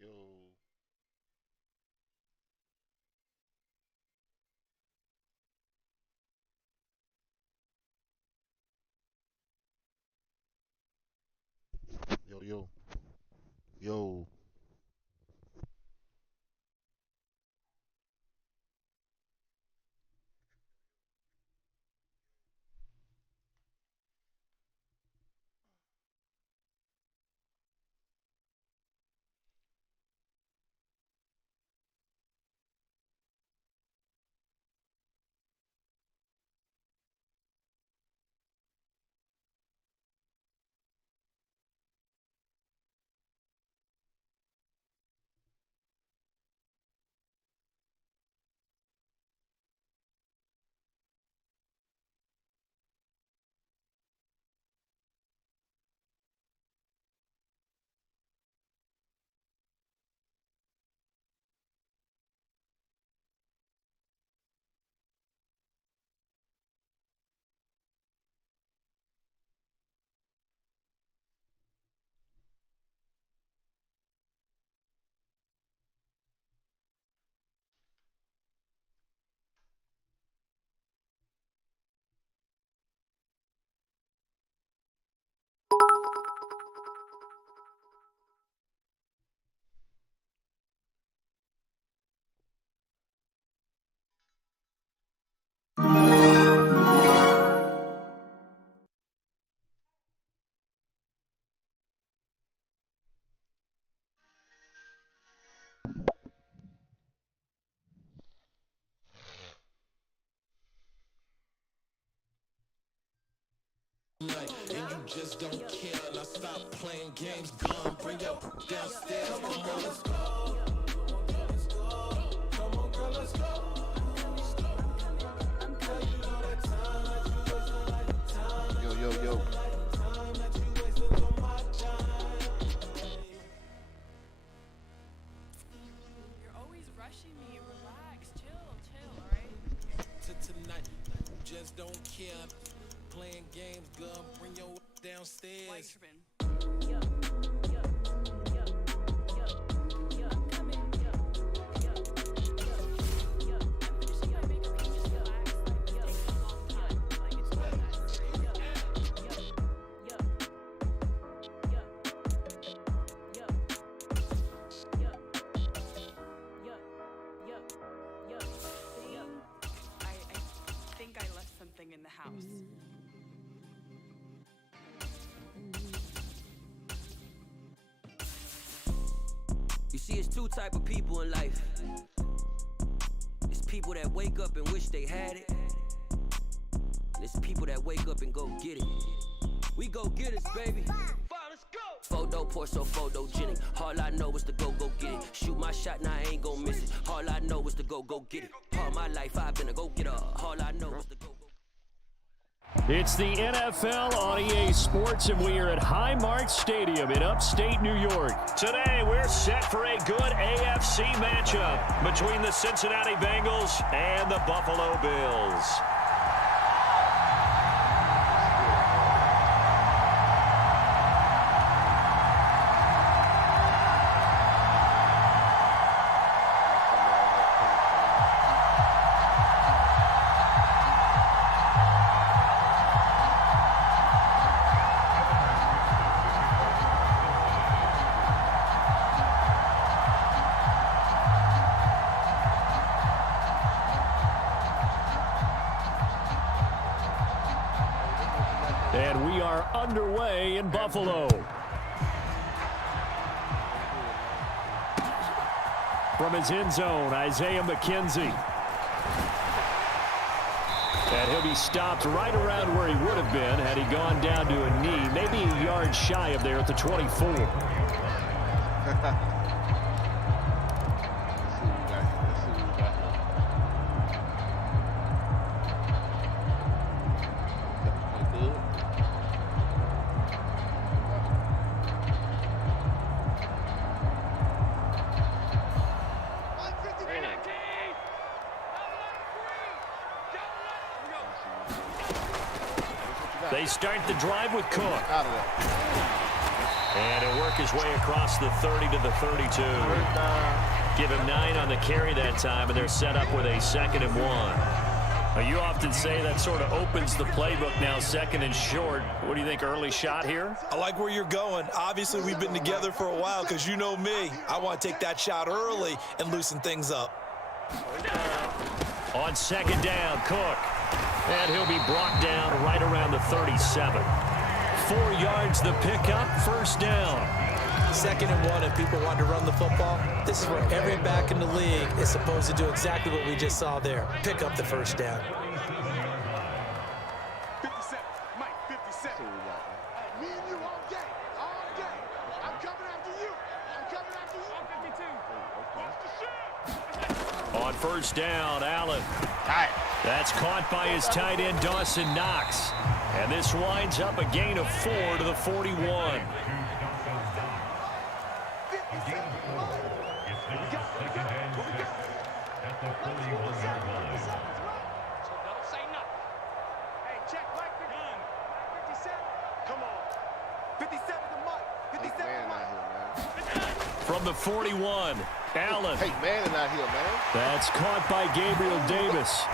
Yo, yo, yo. And you just don't care. Now stop playing games, gun, bring your downstairs. Come on, let's go. Come on, girl, let's go. Yo. You're always rushing me. Relax, chill, alright? To tonight, you just don't care. Playing games, gun, bring your downstairs. Why tripping? I think I left something in the house. You see, it's two type of people in life. It's people that wake up and wish they had it. And it's people that wake up and go get it. We go get it, baby. Let's go. Photo poor so photogenic. All I know is to go get it. Shoot my shot, now I ain't gon' miss it. All I know is to go get it. All my life I've been a go getter. All I know is to go. It's the NFL on EA Sports, and we are at Highmark Stadium in upstate New York. Today, we're set for a good AFC matchup between the Cincinnati Bengals and the Buffalo Bills. And we are underway in Buffalo. From his end zone, Isaiah McKenzie. And he'll be stopped right around where he would have been had he gone down to a knee, maybe a yard shy of there at the 24. They start the drive with Cook. Out of there. And he'll work his way across the 30 to the 32. Give him 9 on the carry that time, and they're set up with a 2nd and 1. Now, you often say that sort of opens the playbook now, 2nd and short. What do you think, early shot here? I like where you're going. Obviously, we've been together for a while because you know me. I want to take that shot early and loosen things up. On 2nd down, Cook. And he'll be brought down right around the 37. 4 yards the pickup, 1st down. 2nd and 1, and people want to run the football. This is where every back in the league is supposed to do exactly what we just saw there. Pick up the 1st down. 57, Mike, 57. Me and you all day, all day. I'm coming after you. I'm coming after you. 52. On 1st down, Allen. That's caught by his tight end, Dawson Knox. And this winds up a gain of 4 to the 41. From the 41, Allen. Hey, Manning out here, man. That's caught by Gabriel Davis.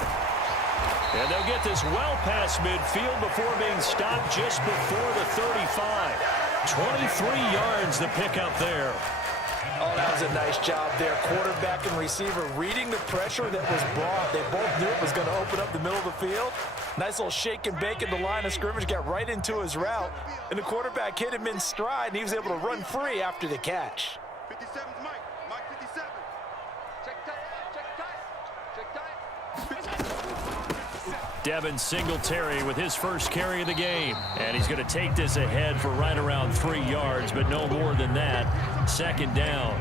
And they'll get this well past midfield before being stopped just before the 35. 23 yards the pickup there. Oh, that was a nice job there. Quarterback and receiver reading the pressure that was brought. They both knew it was going to open up the middle of the field. Nice little shake and bake at the line of scrimmage, got right into his route. And the quarterback hit him in stride, and he was able to run free after the catch. 57's Mike. Mike 57. Check tight. Check tight. Check tight. Devin Singletary with his first carry of the game. And he's going to take this ahead for right around 3 yards, but no more than that. 2nd down.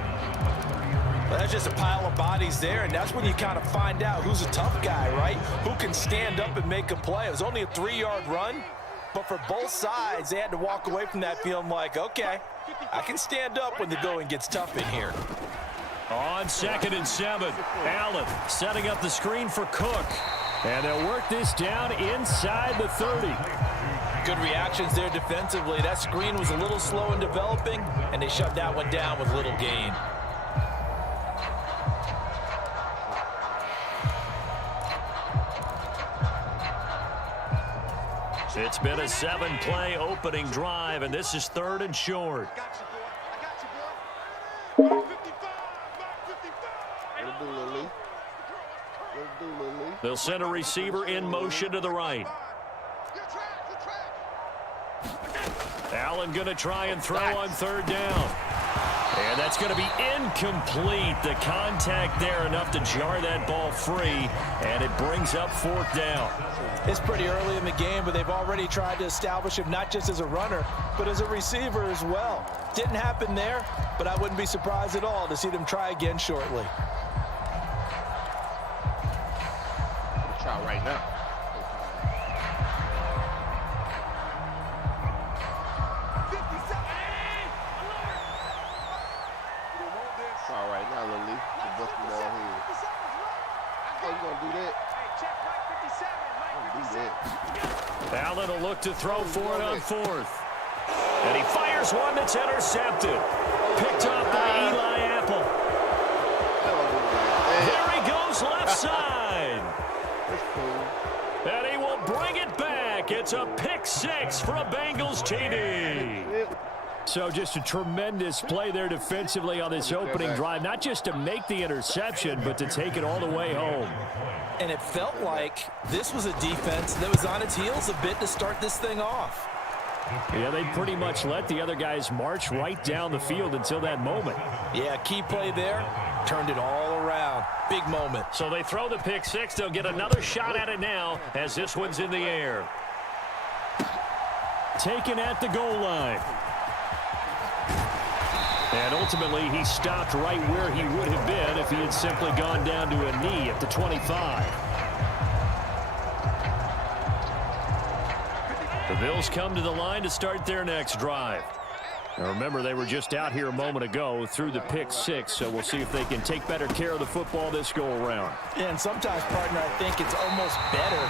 Well, that's just a pile of bodies there, and that's when you kind of find out who's a tough guy, right? Who can stand up and make a play. It was only a 3-yard run, but for both sides, they had to walk away from that feeling like, okay, I can stand up when the going gets tough in here. On 2nd and 7, Allen setting up the screen for Cook. And they'll work this down inside the 30. Good reactions there defensively. That screen was a little slow in developing, and they shut that one down with little gain. It's been a 7-play opening drive, and this is 3rd and short. I got you, boy. Mike 55. What do, Lily? What do, Lily? They'll send a receiver in motion to the right. Good track. Allen going to try and throw on 3rd down. And that's going to be incomplete. The contact there enough to jar that ball free, and it brings up 4th down. It's pretty early in the game, but they've already tried to establish him not just as a runner, but as a receiver as well. Didn't happen there, but I wouldn't be surprised at all to see them try again shortly. Try right now. Try right now, Lily. The bust them all here. Oh, you gonna do that? Don't do that. Allen will look to throw for it on 4th. And he fires one that's intercepted. Picked off by Eli Apple. There he goes left side. That's cool. And he will bring it back. It's a pick 6 for a Bengals TD. So just a tremendous play there defensively on this opening drive. Not just to make the interception, but to take it all the way home. And it felt like this was a defense that was on its heels a bit to start this thing off. Yeah, they pretty much let the other guys march right down the field until that moment. Yeah, key play there. Turned it all around. Big moment. So they throw the pick 6. They'll get another shot at it now as this one's in the air. Taken at the goal line. And ultimately, he stopped right where he would have been if he had simply gone down to a knee at the 25. The Bills come to the line to start their next drive. Now remember, they were just out here a moment ago through the pick 6, so we'll see if they can take better care of the football this go-around. Yeah, and sometimes, partner, I think it's almost better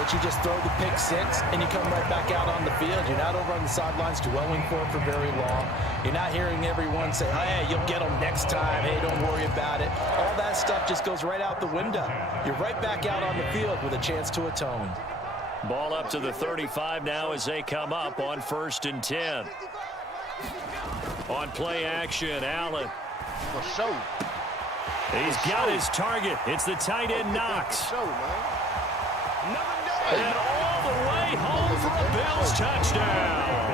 that you just throw the pick 6 and you come right back out on the field. You're not over on the sidelines dwelling for it for very long. You're not hearing everyone say, oh, hey, you'll get them next time. Hey, don't worry about it. All that stuff just goes right out the window. You're right back out on the field with a chance to atone. Ball up to the 35 now as they come up on 1st and 10. On play action, Allen. For sure. He's got his target. It's the tight end Knox. For sure, man. And all the way home for a Bills touchdown.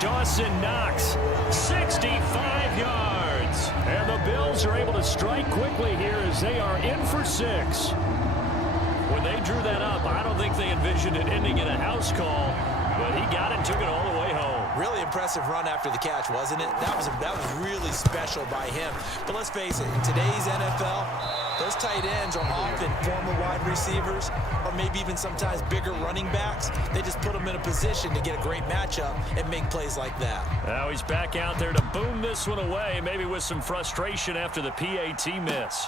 Dawson Knox, 65 yards. And the Bills are able to strike quickly here as they are in for 6. When they drew that up, I don't think they envisioned it ending in a house call, but he got it and took it all the way home. Really impressive run after the catch, wasn't it? That was really special by him. But let's face it, in today's NFL, those tight ends are often former wide receivers or maybe even sometimes bigger running backs. They just put them in a position to get a great matchup and make plays like that. Now he's back out there to boom this one away, maybe with some frustration after the PAT miss.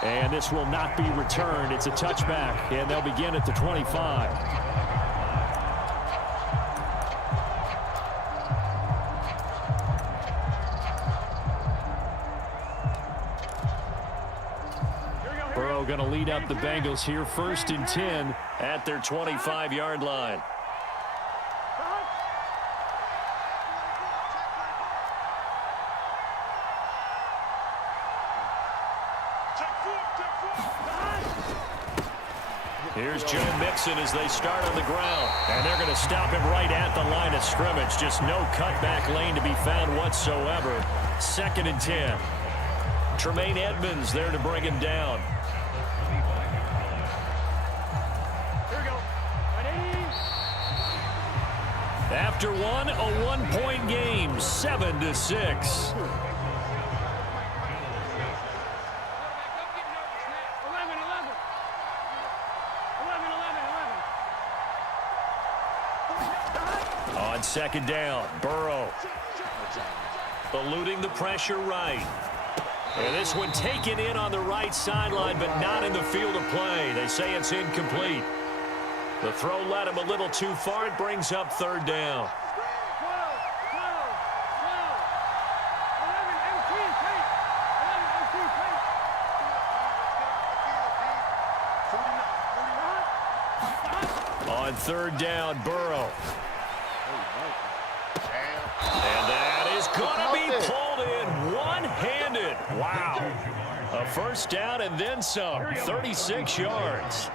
And this will not be returned. It's a touchback, and they'll begin at the 25. Burrow going to lead up the Bengals here, 1st and 10 at their 25-yard line. Here's Joe Mixon as they start on the ground. And they're going to stop him right at the line of scrimmage. Just no cutback lane to be found whatsoever. 2nd and 10. Tremaine Edmonds there to bring him down. Here we go. Ready? After one, a one-point game, 7-6. On 2nd down, Burrow eluding the pressure right. And this one taken in on the right sideline, but not in the field of play. They say it's incomplete. The throw led him a little too far. It brings up 3rd down. On 3rd down, Burrow. And that is going to be pulled in one-handed. Wow. A 1st down and then some. 36 yards.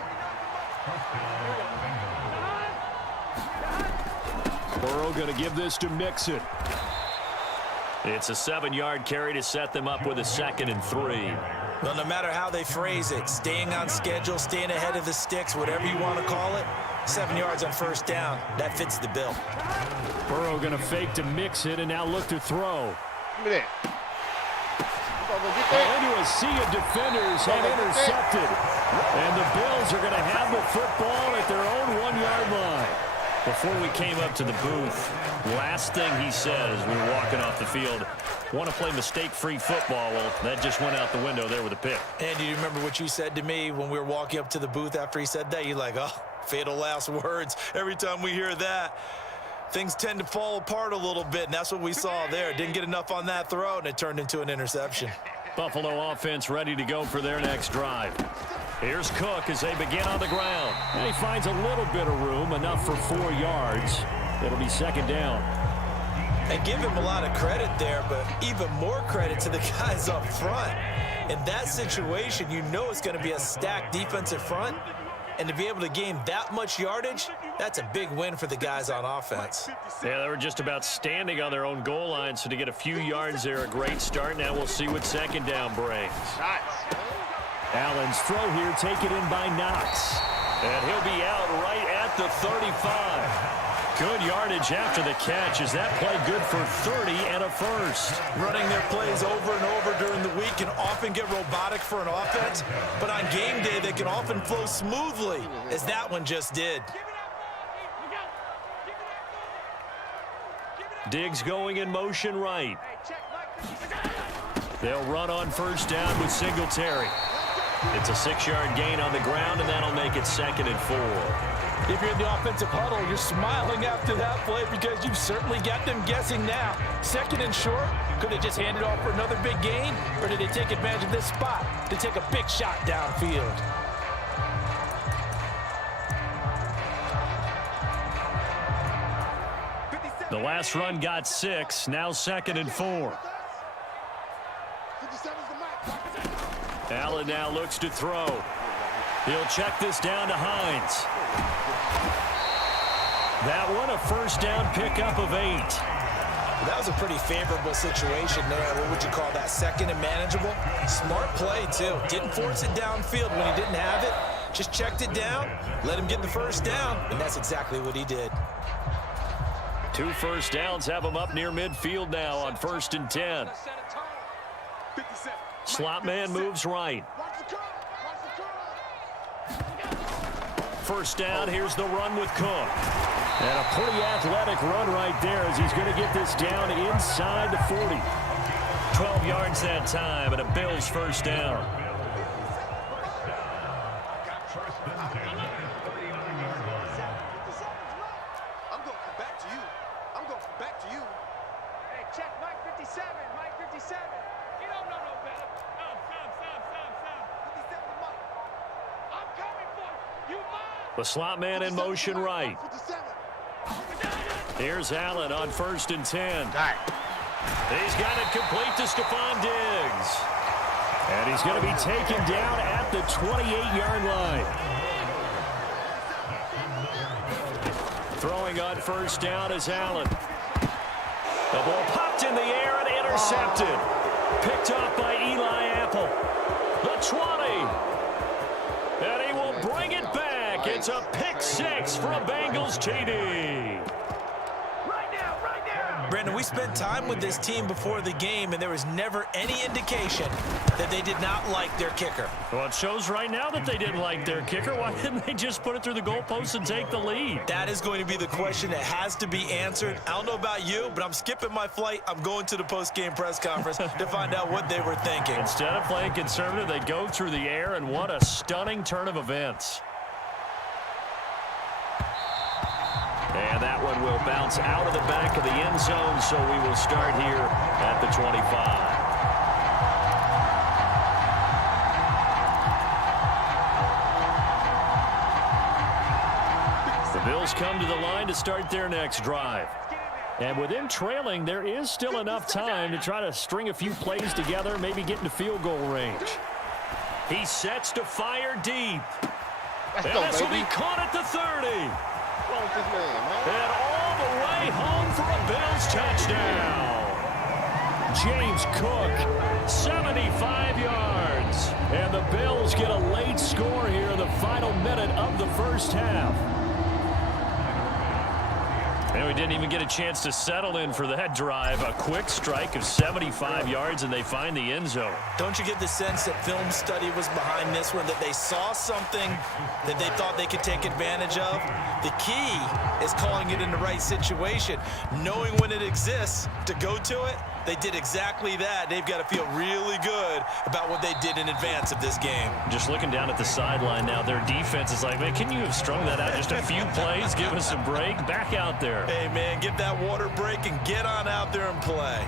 Burrow going to give this to Mixon. It's a 7-yard carry to set them up with a 2nd and 3. Well, no matter how they phrase it, staying on schedule, staying ahead of the sticks, whatever you want to call it, 7 yards on 1st down, that fits the bill. Burrow going to fake to Mixon and now look to throw. Give me that. Into a sea of defenders and intercepted. And the Bills are going to have the football at their own 1-yard line. Before we came up to the booth, last thing he said as we were walking off the field, want to play mistake-free football. Well, that just went out the window there with a pick. And do you remember what you said to me when we were walking up to the booth after he said that? You're like, oh, fatal last words. Every time we hear that, things tend to fall apart a little bit, and that's what we saw there. Didn't get enough on that throw, and it turned into an interception. Buffalo offense ready to go for their next drive. Here's Cook as they begin on the ground. And he finds a little bit of room, enough for 4 yards. It'll be 2nd down. And give him a lot of credit there, but even more credit to the guys up front. In that situation, you know it's going to be a stacked defensive front. And to be able to gain that much yardage, that's a big win for the guys on offense. Yeah, they were just about standing on their own goal line, so to get a few yards there, a great start. Now we'll see what 2nd down brings. Allen's throw here taken in by Knox. And he'll be out right at the 35. Good yardage after the catch. Is that play good for 30 and a 1st? Running their plays over and over during the week can often get robotic for an offense, but on game day they can often flow smoothly, as that one just did. Diggs going in motion right. They'll run on first down with Singletary. It's a 6-yard gain on the ground, and that'll make it 2nd and 4. If you're in the offensive huddle, you're smiling after that play because you've certainly got them guessing now. 2nd and short, could they just hand it off for another big gain, or did they take advantage of this spot to take a big shot downfield? The last run got 6, now 2nd and 4. Allen now looks to throw. He'll check this down to Hines. That one a first down pickup of 8. That was a pretty favorable situation there. What would you call that? 2nd and manageable? Smart play, too. Didn't force it downfield when he didn't have it. Just checked it down, let him get the first down, and that's exactly what he did. 2 first downs have him up near midfield now on 1st and 10. Slot man moves right. First down, here's the run with Cook. And a pretty athletic run right there as he's going to get this down inside the 40. 12 yards that time and a Bills first down. The slot man in motion right. Here's Allen on 1st and 10. He's got it complete to Stephon Diggs. And he's going to be taken down at the 28-yard line. Throwing on first down is Allen. The ball popped in the air and intercepted. Picked up by Eli Apple. The 20. And he will bring it back. It's a pick 6 for a Bengals TD. Brandon, we spent time with this team before the game, and there was never any indication that they did not like their kicker. Well, it shows right now that they didn't like their kicker. Why didn't they just put it through the goalpost and take the lead? That is going to be the question that has to be answered. I don't know about you, but I'm skipping my flight. I'm going to the post-game press conference to find out what they were thinking. Instead of playing conservative, they go through the air, and what a stunning turn of events. And that one will bounce out of the back of the end zone, so we will start here at the 25. The Bills come to the line to start their next drive. And with them trailing, there is still enough time to try to string a few plays together, maybe get into field goal range. He sets to fire deep. And this will be caught at the 30. And all the way home for a Bills touchdown. James Cook, 75 yards. And the Bills get a late score here in the final minute of the first half. And we didn't even get a chance to settle in for that drive. A quick strike of 75 yards, and they find the end zone. Don't you get the sense that film study was behind this one, that they saw something that they thought they could take advantage of? The key is calling it in the right situation, knowing when it exists to go to it. They did exactly that. They've got to feel really good about what they did in advance of this game. Just looking down at the sideline now, their defense is like, man, can you have strung that out just a few plays? Give us a break. Back out there. Hey, man, get that water break and get on out there and play.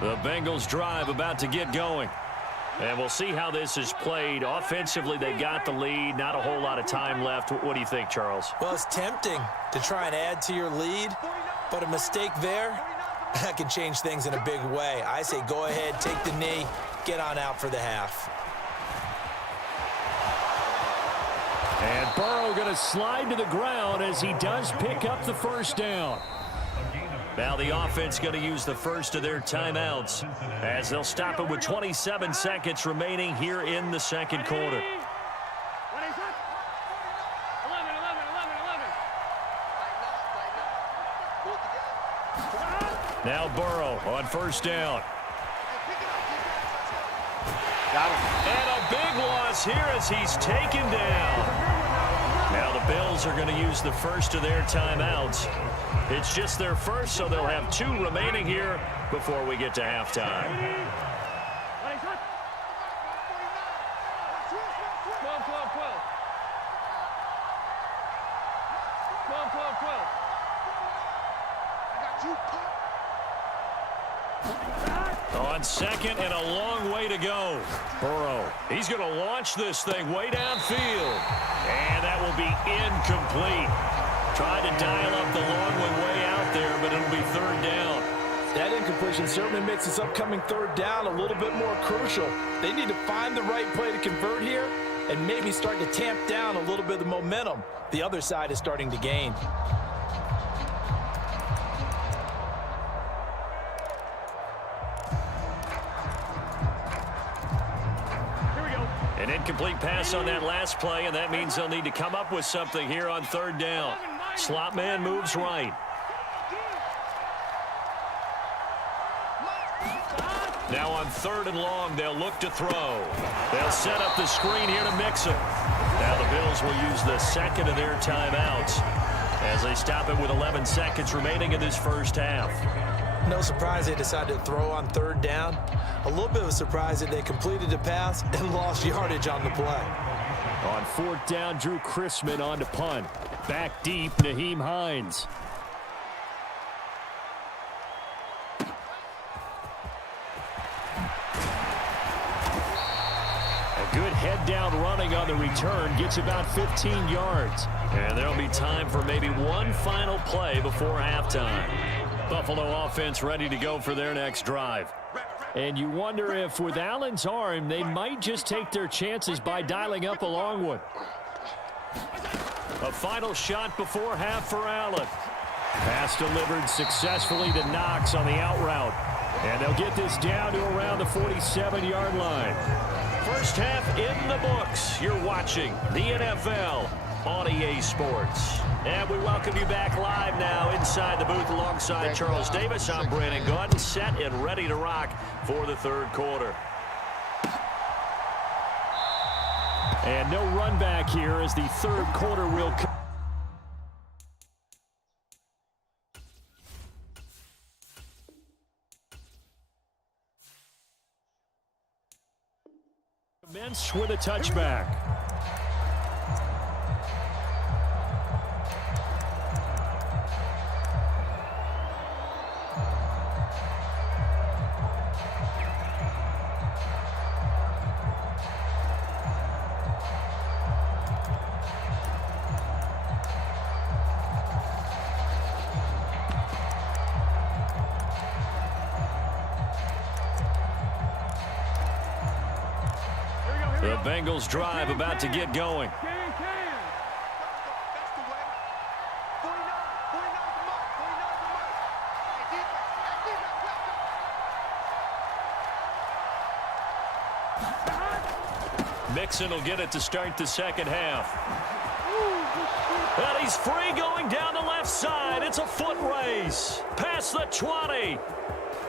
The Bengals drive about to get going. And we'll see how this is played. Offensively, they got the lead. Not a whole lot of time left. What do you think, Charles? Well, it's tempting to try and add to your lead, but a mistake there, that can change things in a big way. I say go ahead, take the knee, get on out for the half. And Burrow going to slide to the ground as he does pick up the first down. Now the offense going to use the first of their timeouts as they'll stop it with 27 seconds remaining here in the second quarter. Now Burrow on first down. Got him. And a big loss here as he's taken down. Now the Bills Bills are going to use the first of their timeouts. It's just their first, so they'll have 2 remaining here before we get to halftime. On second and a long way to go. Burrow, he's going to launch this thing way downfield. And that will be incomplete. Tried to dial up the long one way out there, but it'll be 3rd down. That incompletion certainly makes this upcoming 3rd down a little bit more crucial. They need to find the right play to convert here and maybe start to tamp down a little bit of the momentum the other side is starting to gain. An incomplete pass on that last play, and that means they'll need to come up with something here on 3rd down. Slot man moves right. Now on 3rd and long, they'll look to throw. They'll set up the screen here to mix them. Now the Bills will use the second of their timeouts as they stop it with 11 seconds remaining in this first half. No surprise they decided to throw on 3rd down. A little bit of a surprise that they completed the pass and lost yardage on the play. On 4th down, Drew Chrisman on to punt. Back deep, Nyheim Hines. A good head-down running on the return gets about 15 yards. And there'll be time for maybe one final play before halftime. Buffalo offense ready to go for their next drive. And you wonder if with Allen's arm, they might just take their chances by dialing up a long one. A final shot before half for Allen. Pass delivered successfully to Knox on the out route. And they'll get this down to around the 47-yard line. First half in the books. You're watching the NFL on EA Sports. And we welcome you back live now inside the booth alongside Charles Davis. I'm Brandon Gaudin, set and ready to rock for the 3rd quarter. And no run back here as the 3rd quarter will come. Commence with a touchback. The Bengals drive about to get going. Mixon will get it to start the second half. And he's free going down the left side. It's a foot race. Past the 20.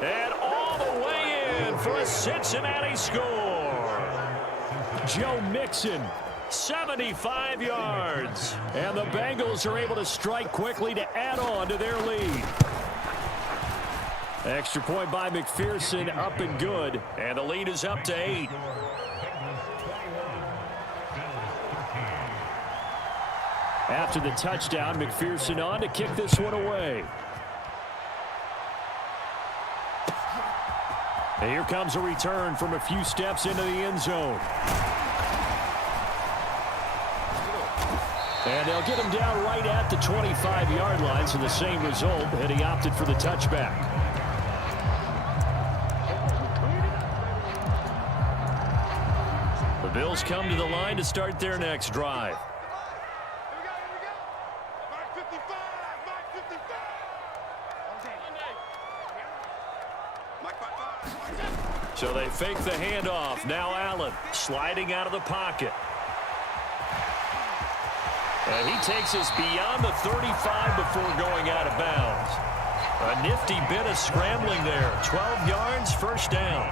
And all the way in for a Cincinnati score. Joe Mixon, 75 yards. And the Bengals are able to strike quickly to add on to their lead. Extra point by McPherson, up and good. And the lead is up to 8. After the touchdown, McPherson on to kick this one away. And here comes a return from a few steps into the end zone. And they'll get him down right at the 25-yard line, so the same result, and he opted for the touchback. The Bills come to the line to start their next drive. So they fake the handoff. Now Allen sliding out of the pocket. And he takes us beyond the 35 before going out of bounds. A nifty bit of scrambling there. 12 yards, first down.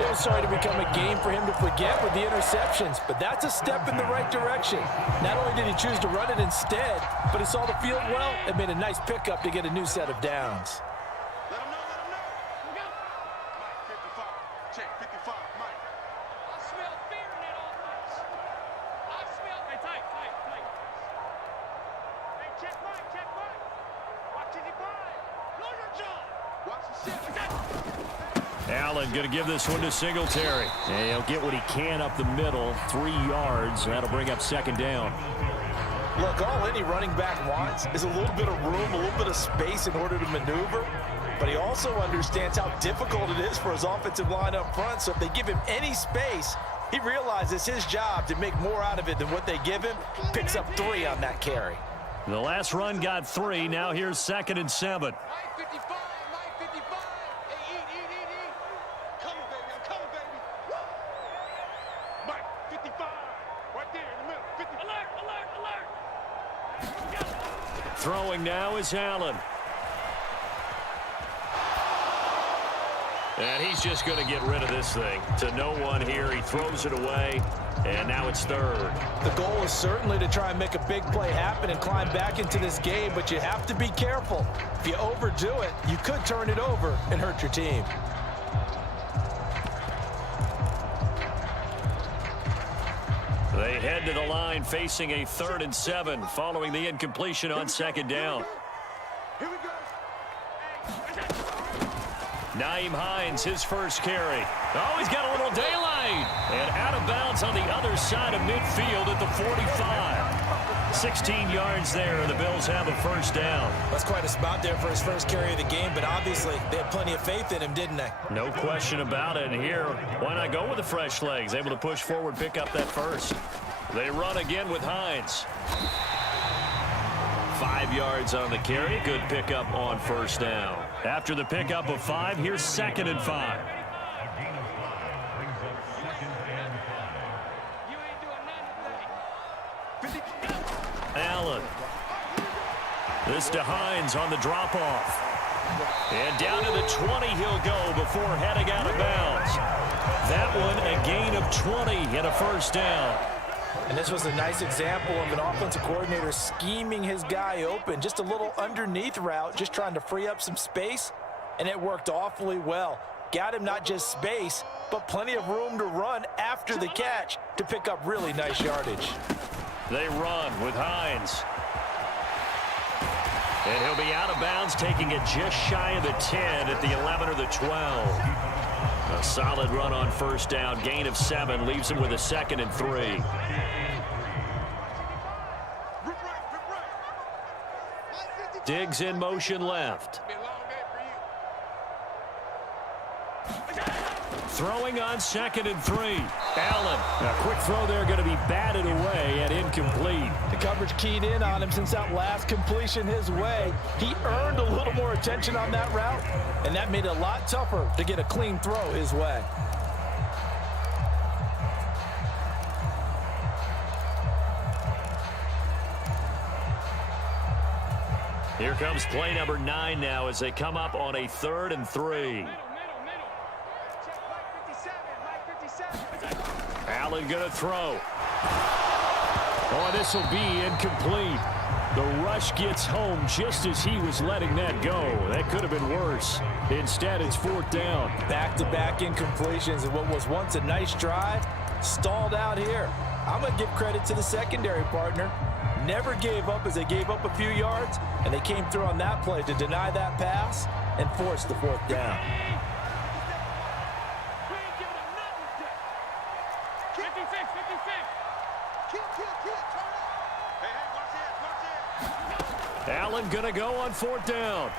It was starting to become a game for him to forget with the interceptions, but that's a step in the right direction. Not only did he choose to run it instead, but he saw the field well and made a nice pickup to get a new set of downs. Let him know, let him know. Go. Mike, 55. Check, 55, Mike. I smell fear in that offense. I smell... Hey, tight. Hey, check Mike. Watch it, he blind. Know your job. Watch the shit. Allen going to give this one to Singletary. And he'll get what he can up the middle. 3 yards. That'll bring up second down. Look, all any running back wants is a little bit of room, a little bit of space in order to maneuver. But he also understands how difficult it is for his offensive line up front. So if they give him any space, he realizes his job to make more out of it than what they give him. Picks up 3 on that carry. The last run got 3. Now here's 2nd and 7. Mike 55, Mike 55. Hey, eat. Coming, baby, I'm coming, baby. Woo! Mike 55, right there in the middle. 50. Alert. Throwing now is Allen. And he's just going to get rid of this thing. To no one here. He throws it away. And now it's 3rd. The goal is certainly to try and make a big play happen and climb back into this game, but you have to be careful. If you overdo it, you could turn it over and hurt your team. They head to the line facing a 3rd and 7 following the incompletion on 2nd down. Here we go. Naeem Hines, his first carry. Oh, he's got a little daylight. And out of bounds on the other side of midfield at the 45. 16 yards there, and the Bills have a first down. That's quite a spot there for his first carry of the game, but obviously they had plenty of faith in him, didn't they? No question about it. And here, why not go with the fresh legs? Able to push forward, pick up that first. They run again with Hines. 5 yards on the carry. Good pickup on first down. After the pickup of 5, here's 2nd and 5. You ain't doing nothing today. Allen. This to Hines on the drop-off. And down to the 20 he'll go before heading out of bounds. That one a gain of 20 and a first down. And this was a nice example of an offensive coordinator scheming his guy open. Just a little underneath route, just trying to free up some space, and it worked awfully well. Got him not just space, but plenty of room to run after the catch to pick up really nice yardage. They run with Hines. And he'll be out of bounds, taking it just shy of the 10 at the 11 or the 12. A solid run on first down, gain of 7, leaves him with a 2nd and 3. Diggs in motion left. Throwing on 2nd and 3. Allen. A quick throw there going to be batted away and incomplete. The coverage keyed in on him since that last completion his way. He earned a little more attention on that route, and that made it a lot tougher to get a clean throw his way. Here comes play number 9 now as they come up on a 3rd and 3. Allen going to throw. Oh, this will be incomplete. The rush gets home just as he was letting that go. That could have been worse. Instead, it's 4th down. Back-to-back incompletions and what was once a nice drive stalled out here. I'm going to give credit to the secondary partner. Never gave up as they gave up a few yards, and they came through on that play to deny that pass and force the 4th down. 56. Allen going to go on 4th down.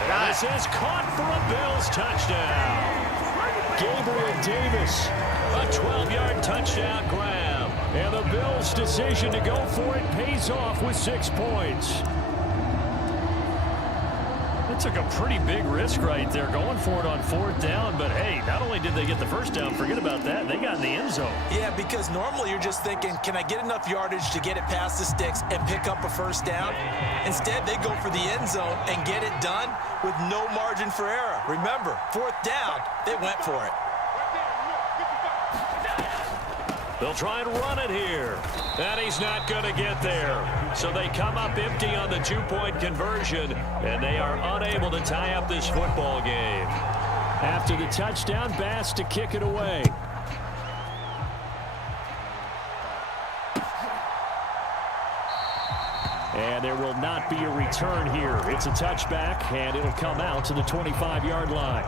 And this is caught for a Bills touchdown. Gabriel Davis, a 12-yard touchdown grab. And the Bills' decision to go for it pays off with 6 points. took a pretty big risk right there going for it on 4th down. But, hey, not only did they get the first down, forget about that, they got in the end zone. Yeah, because normally you're just thinking, can I get enough yardage to get it past the sticks and pick up a first down? Instead, they go for the end zone and get it done with no margin for error. Remember, 4th down, they went for it. They'll try and run it here. And he's not going to get there. So they come up empty on the 2-point conversion, and they are unable to tie up this football game. After the touchdown, Bass to kick it away. And there will not be a return here. It's a touchback, and it'll come out to the 25-yard line.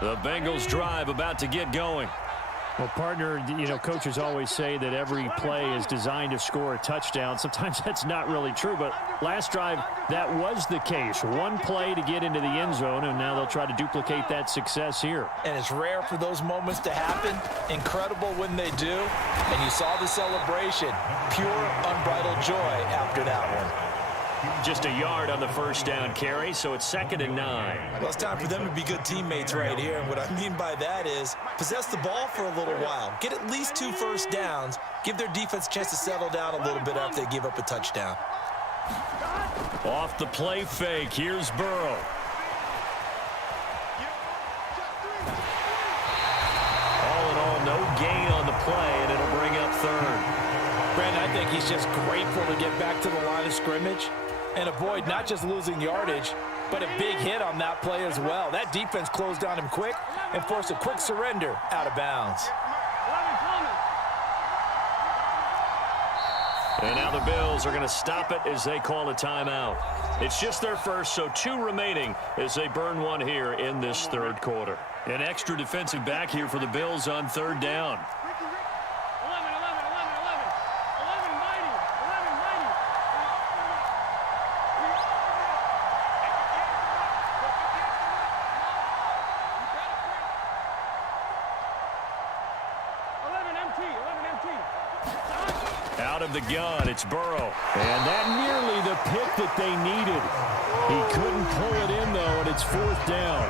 The Bengals drive about to get going. Well, partner, coaches always say that every play is designed to score a touchdown. Sometimes that's not really true, but last drive, that was the case. One play to get into the end zone, and now they'll try to duplicate that success here. And it's rare for those moments to happen. Incredible when they do. And you saw the celebration. Pure, unbridled joy after that one. Just a yard on the first down carry, so it's 2nd and 9. Well, it's time for them to be good teammates right here. And what I mean by that is possess the ball for a little while. Get at least 2 first downs. Give their defense a chance to settle down a little bit after they give up a touchdown. Off the play fake, here's Burrow. All in all, no gain on the play, and it'll bring up 3rd. Brandon, I think he's just grateful to get back to the line of scrimmage and avoid not just losing yardage, but a big hit on that play as well. That defense closed on him quick and forced a quick surrender out of bounds. And now the Bills are going to stop it as they call a timeout. It's just their first, so 2 remaining as they burn one here in this 3rd quarter. An extra defensive back here for the Bills on 3rd down. Out of the gun, it's Burrow. And that nearly the pick that they needed. He couldn't pull it in, though, and it's 4th down.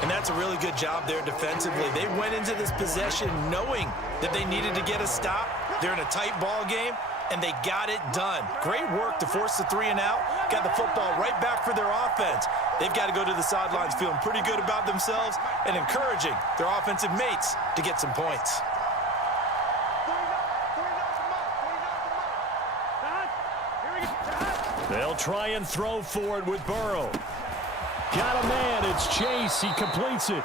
And that's a really good job there defensively. They went into this possession knowing that they needed to get a stop. They're in a tight ball game, and they got it done. Great work to force the 3 and out. Got the football right back for their offense. They've got to go to the sidelines feeling pretty good about themselves and encouraging their offensive mates to get some points. They'll try and throw for it with Burrow. Got a man, it's Chase, he completes it.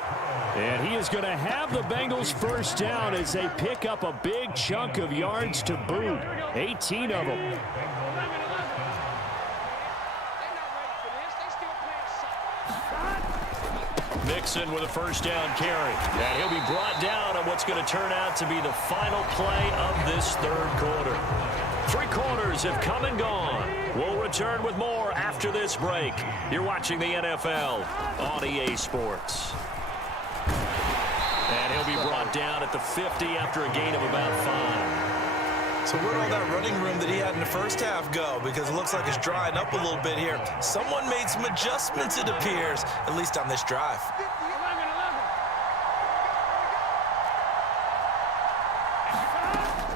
And he is going to have the Bengals first down as they pick up a big chunk of yards to boot. 18 of them. Mixon with a first down carry. And he'll be brought down on what's going to turn out to be the final play of this 3rd quarter. 3 quarters have come and gone. We'll return with more after this break. You're watching the NFL on EA Sports. And he'll be brought down at the 50 after a gain of about 5. So where'd all that running room that he had in the first half go? Because it looks like it's drying up a little bit here. Someone made some adjustments, it appears, at least on this drive.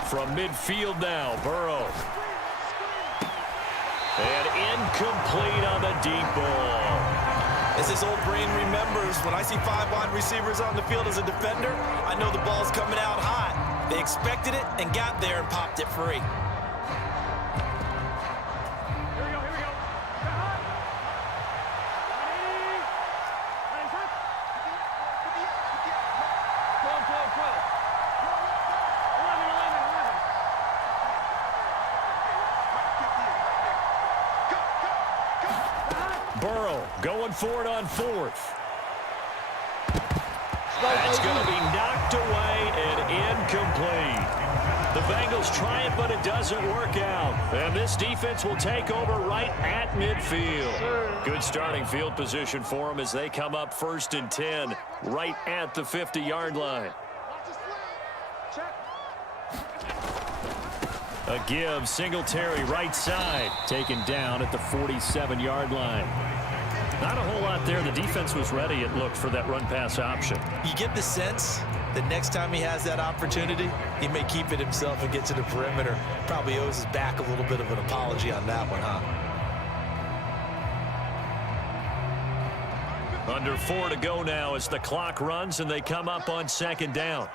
From midfield now, Burrow. And incomplete on the deep ball. As his old brain remembers, when I see 5 wide receivers on the field as a defender, I know the ball's coming out hot. They expected it and got there and popped it free. Burrow going for it on 4th. That's going to be knocked away and incomplete. The Bengals try it, but it doesn't work out. And this defense will take over right at midfield. Good starting field position for them as they come up 1st and 10 right at the 50-yard line. A give, Singletary right side, taken down at the 47-yard line. Not a whole lot there. The defense was ready, it looked, for that run-pass option. You get the sense that next time he has that opportunity, he may keep it himself and get to the perimeter. Probably owes his back a little bit of an apology on that one, huh? Under 4 to go now as the clock runs and they come up on 2nd down.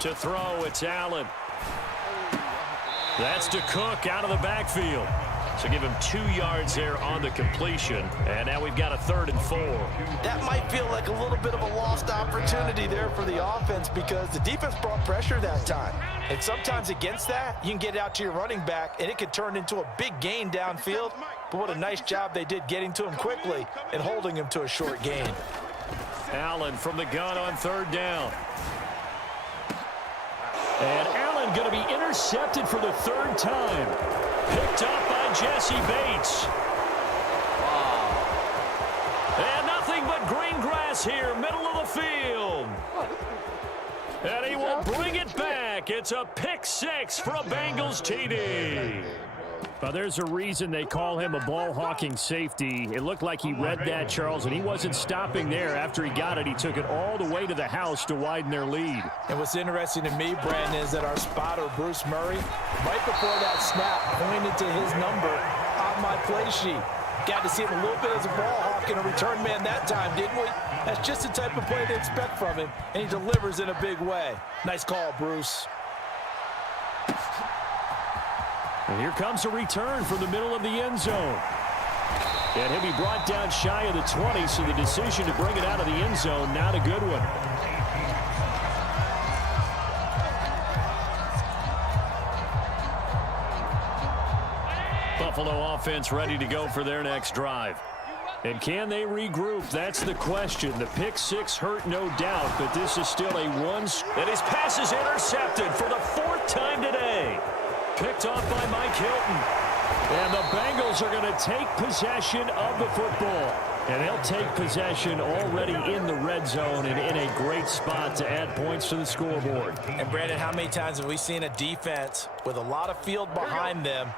To throw, it's Allen. That's to Cook out of the backfield. So give him 2 yards there on the completion. And now we've got a 3rd and 4. That might feel like a little bit of a lost opportunity there for the offense because the defense brought pressure that time. And sometimes against that, you can get out to your running back, and it could turn into a big gain downfield. But what a nice job they did getting to him quickly and holding him to a short gain. Allen from the gun on 3rd down. And Allen going to be intercepted for the 3rd time. Picked up by Jesse Bates. And nothing but green grass here, middle of the field. And he will bring it back. It's a pick 6 for a Bengals TD. Well, there's a reason they call him a ball-hawking safety. It looked like he read that, Charles, and he wasn't stopping there. After he got it, he took it all the way to the house to widen their lead. And what's interesting to me, Brandon, is that our spotter, Bruce Murray, right before that snap, pointed to his number on my play sheet. Got to see him a little bit as a ball hawk and a return man that time, didn't we? That's just the type of play they expect from him, and he delivers in a big way. Nice call, Bruce. And here comes a return from the middle of the end zone. And he'll be brought down shy of the 20, so the decision to bring it out of the end zone, not a good one. Buffalo offense ready to go for their next drive. And can they regroup? That's the question. The pick 6 hurt, no doubt, but this is still a one. And his pass is intercepted for the 4th time today. Picked off by Mike Hilton. And the Bengals are going to take possession of the football. And they'll take possession already in the red zone and in a great spot to add points to the scoreboard. And, Brandon, how many times have we seen a defense with a lot of field behind them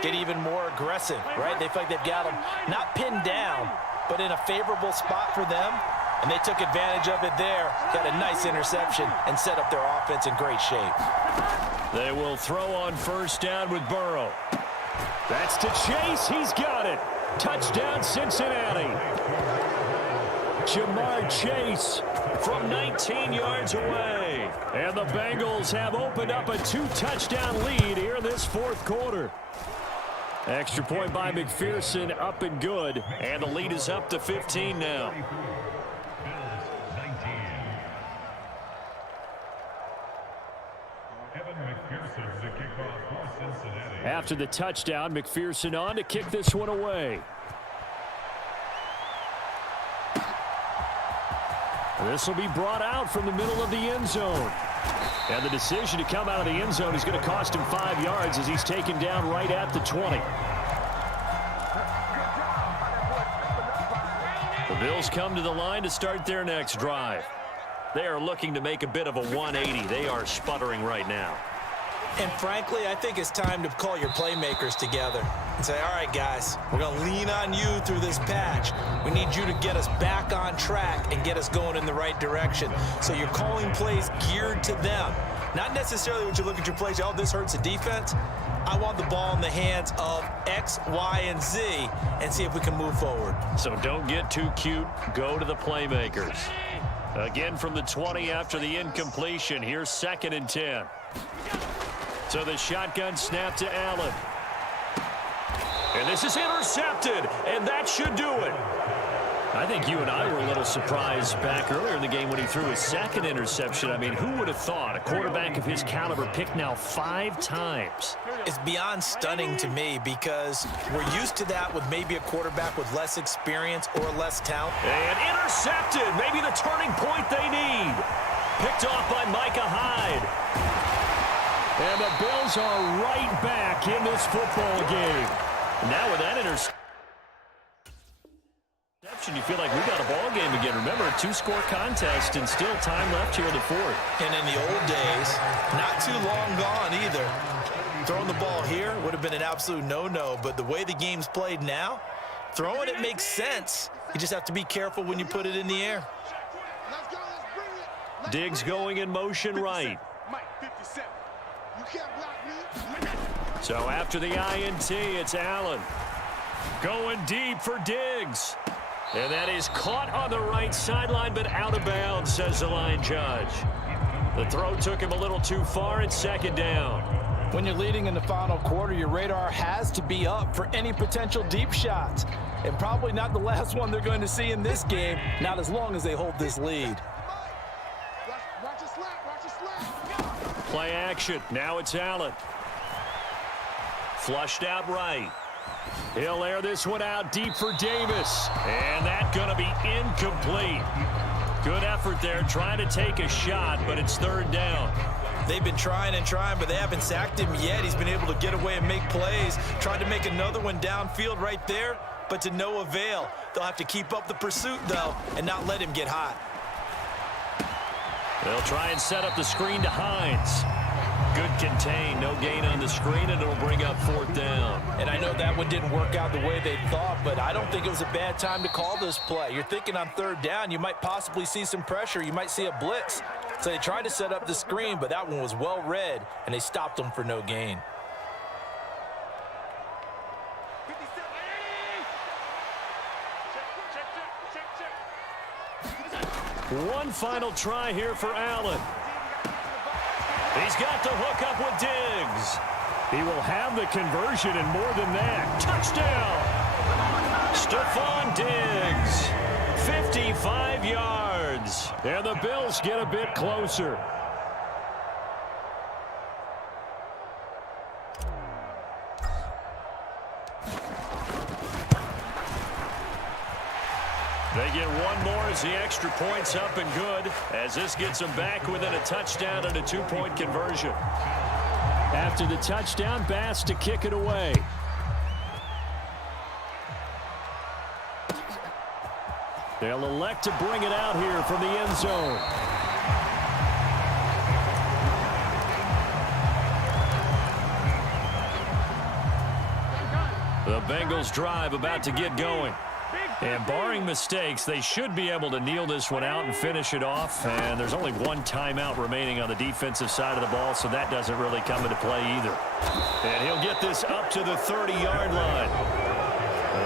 get even more aggressive, right? They feel like they've got them not pinned down, but in a favorable spot for them. And they took advantage of it there, got a nice interception, and set up their offense in great shape. They will throw on 1st down with Burrow. That's to Chase. He's got it. Touchdown, Cincinnati. Jamar Chase from 19 yards away. And the Bengals have opened up a 2-touchdown lead here in this 4th quarter. Extra point by McPherson, up and good. And the lead is up to 15 now. After the touchdown, McPherson on to kick this one away. This will be brought out from the middle of the end zone. And the decision to come out of the end zone is going to cost him 5 yards as he's taken down right at the 20. The Bills come to the line to start their next drive. They are looking to make a bit of a 180. They are sputtering right now. And frankly, I think it's time to call your playmakers together and say, all right, guys, we're going to lean on you through this patch. We need you to get us back on track and get us going in the right direction. So you're calling plays geared to them. Not necessarily when you look at your plays, oh, this hurts the defense. I want the ball in the hands of X, Y, and Z and see if we can move forward. So don't get too cute. Go to the playmakers. Again from the 20 after the incompletion. Here's 2nd and 10. So the shotgun snap to Allen. And this is intercepted, and that should do it. I think you and I were a little surprised back earlier in the game when he threw his second interception. I mean, who would have thought a quarterback of his caliber picked now 5 times? It's beyond stunning to me because we're used to that with maybe a quarterback with less experience or less talent. And intercepted. Maybe the turning point they need. Picked off by Micah Hyde. And the Bills are right back in this football game. Now with that interception, you feel like we got a ball game again. Remember, a 2-score contest and still time left here in the 4th. And in the old days, not too long gone either. Throwing the ball here would have been an absolute no-no, but the way the game's played now, throwing it makes sense. You just have to be careful when you put it in the air. Diggs going in motion right. So after the INT, it's Allen. Going deep for Diggs. And that is caught on the right sideline, but out of bounds, says the line judge. The throw took him a little too far. It's 2nd down. When you're leading in the final quarter, your radar has to be up for any potential deep shots. And probably not the last one they're going to see in this game, not as long as they hold this lead. Play action. Now it's Allen. Flushed out right. He'll air this one out deep for Davis. And that's going to be incomplete. Good effort there trying to take a shot, but it's 3rd down. They've been trying and trying, but they haven't sacked him yet. He's been able to get away and make plays. Tried to make another one downfield right there, but to no avail. They'll have to keep up the pursuit, though, and not let him get hot. They'll try and set up the screen to Hines. Good contain, no gain on the screen, and it'll bring up 4th down. And I know that one didn't work out the way they thought, but I don't think it was a bad time to call this play. You're thinking on 3rd down, you might possibly see some pressure. You might see a blitz. So they tried to set up the screen, but that one was well read, and they stopped them for no gain. One final try here for Allen. He's got the hook up with Diggs. He will have the conversion and more than that. Touchdown! Stephon Diggs, 55 yards. And the Bills get a bit closer. They get one more as the extra point's up and good, as this gets them back within a touchdown and a 2-point conversion. After the touchdown, Bass to kick it away. They'll elect to bring it out here from the end zone. The Bengals drive about to get going. And barring mistakes, they should be able to kneel this one out and finish it off. And there's only one timeout remaining on the defensive side of the ball, so that doesn't really come into play either. And he'll get this up to the 30-yard line.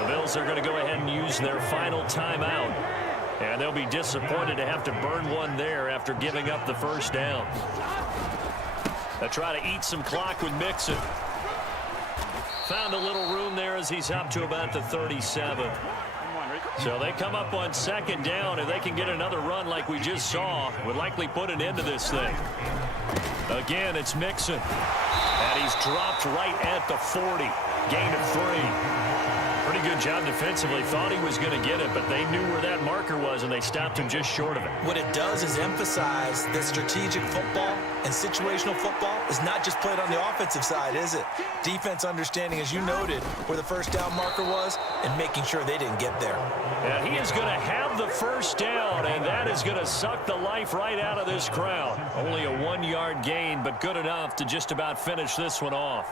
The Bills are going to go ahead and use their final timeout. And they'll be disappointed to have to burn one there after giving up the 1st down. They'll try to eat some clock with Mixon. Found a little room there as he's up to about the 37. So they come up on 2nd down. If they can get another run like we just saw, would likely put an end to this thing. Again, it's Mixon. And he's dropped right at the 40. Gain of 3. Pretty good job defensively. Thought he was going to get it, but they knew where that marker was, and they stopped him just short of it. What it does is emphasize that strategic football and situational football is not just played on the offensive side, is it? Defense understanding, as you noted, where the 1st down marker was and making sure they didn't get there. And he is going to have the 1st down, and that is going to suck the life right out of this crowd. Only a 1-yard gain, but good enough to just about finish this one off.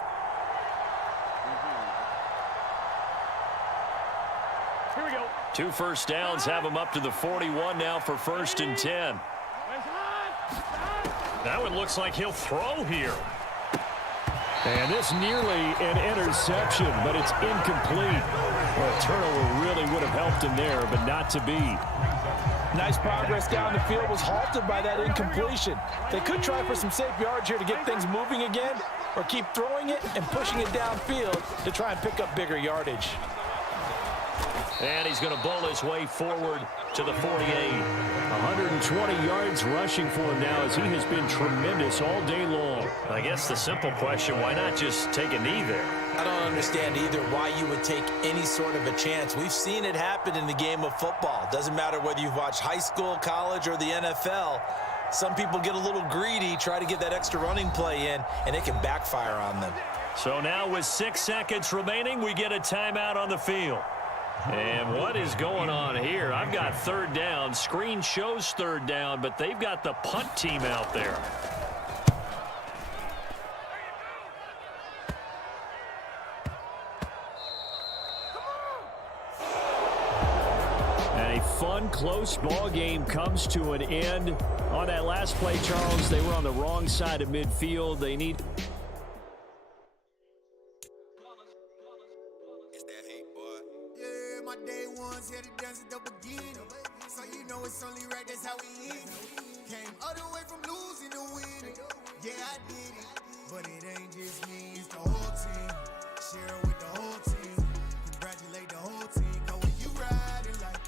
Here we go. 2 first downs have him up to the 41 now for 1st and 10. That one looks like he'll throw here. And this nearly an interception, but it's incomplete. Well, a turnover really would have helped him there, but not to be. Nice progress down the field was halted by that incompletion. They could try for some safe yards here to get things moving again, or keep throwing it and pushing it downfield to try and pick up bigger yardage. And he's going to bowl his way forward to the 48. 120 yards rushing for him now as he has been tremendous all day long. I guess the simple question, why not just take a knee there? I don't understand either why you would take any sort of a chance. We've seen it happen in the game of football. Doesn't matter whether you've watched high school, college, or the NFL. Some people get a little greedy, try to get that extra running play in, and it can backfire on them. So now with 6 seconds remaining, we get a timeout on the field. And what is going on here? I've got third down. Screen shows third down, but they've got the punt team out there. And a fun, close ball game comes to an end. On that last play, Charles, they were on the wrong side of midfield. They need... My day ones here to dance at the beginning. So you know it's only right, that's how we eat. Came all the way from losing to winning. Yeah, I did it. But it ain't just me, it's the whole team. Share it with the whole team. Congratulate the whole team. Cause when you riding like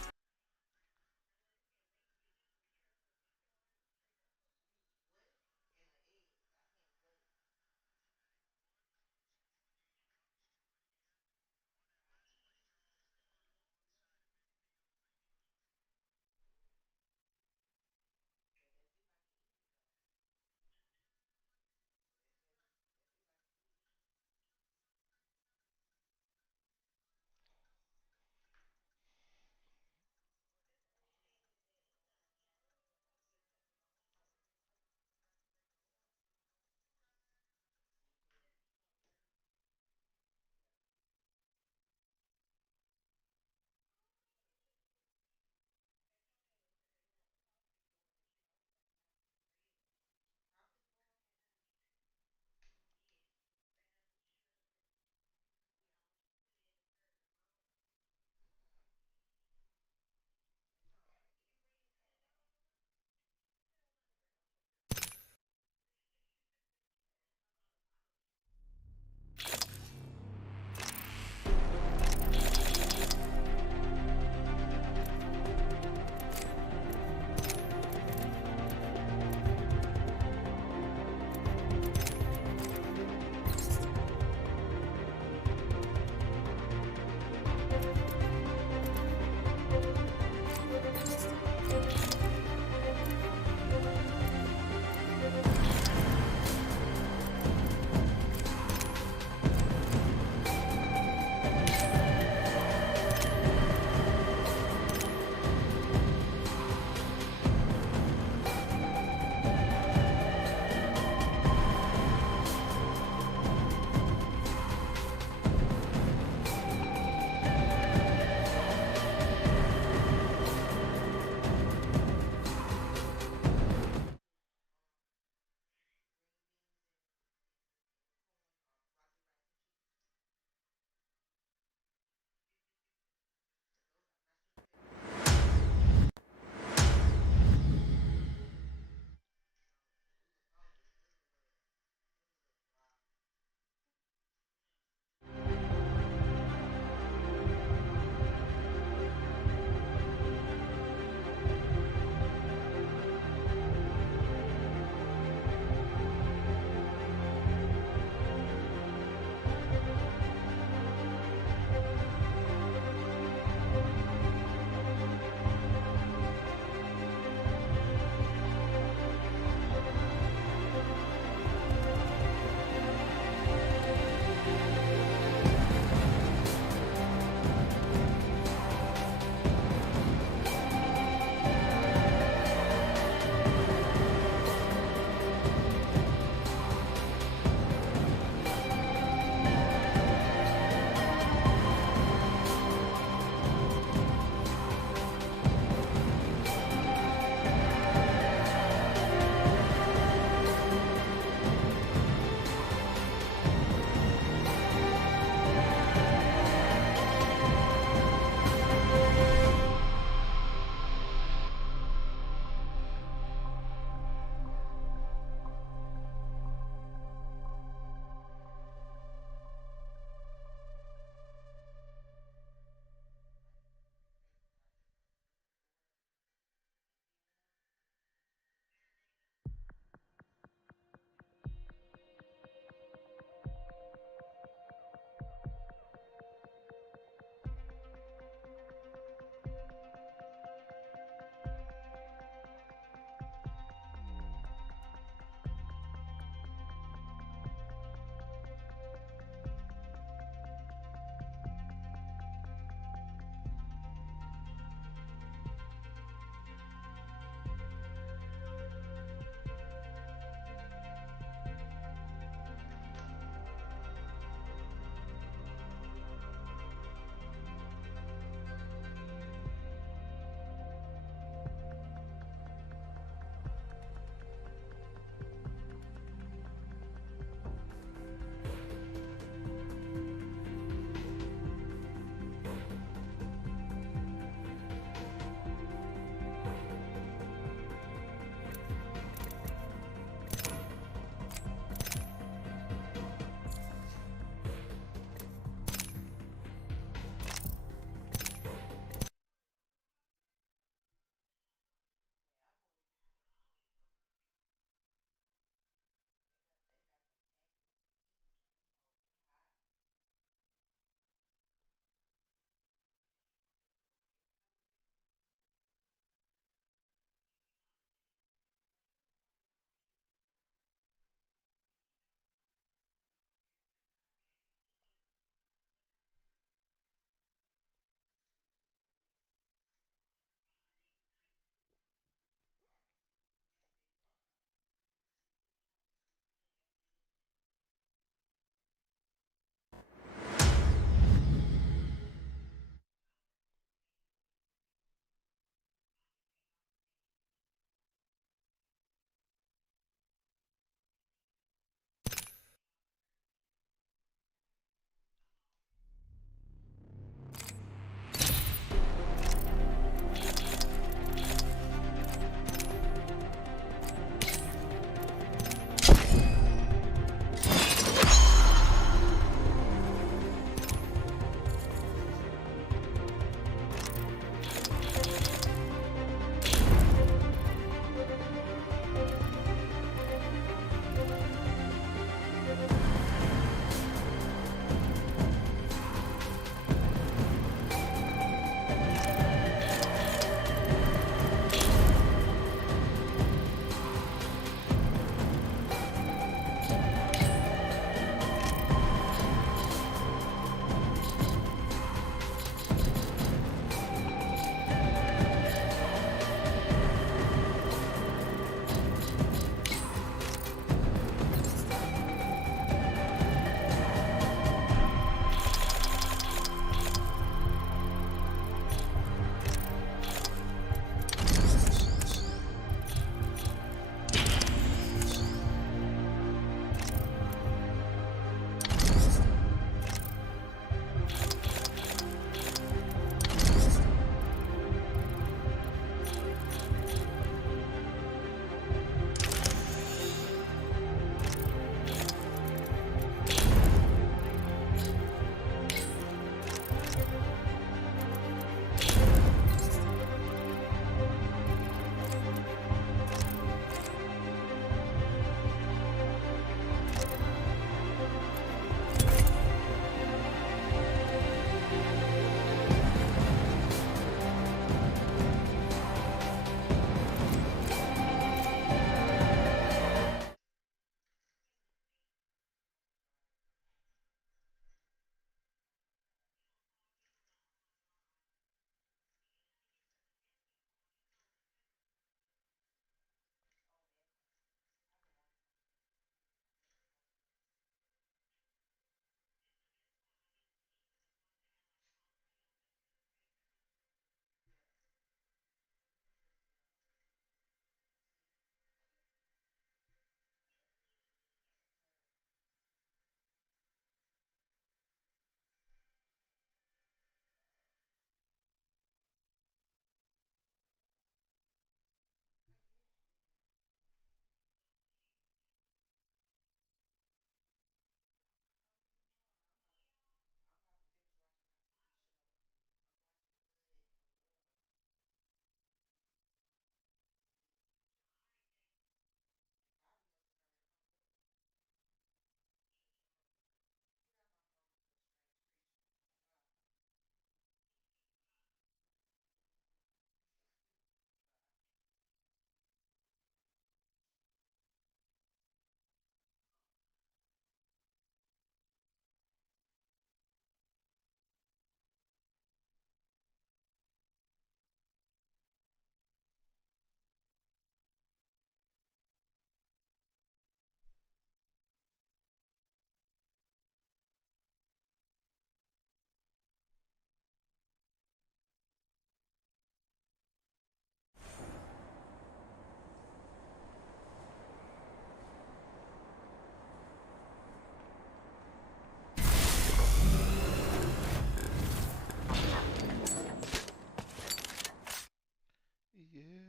Yeah,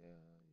yeah.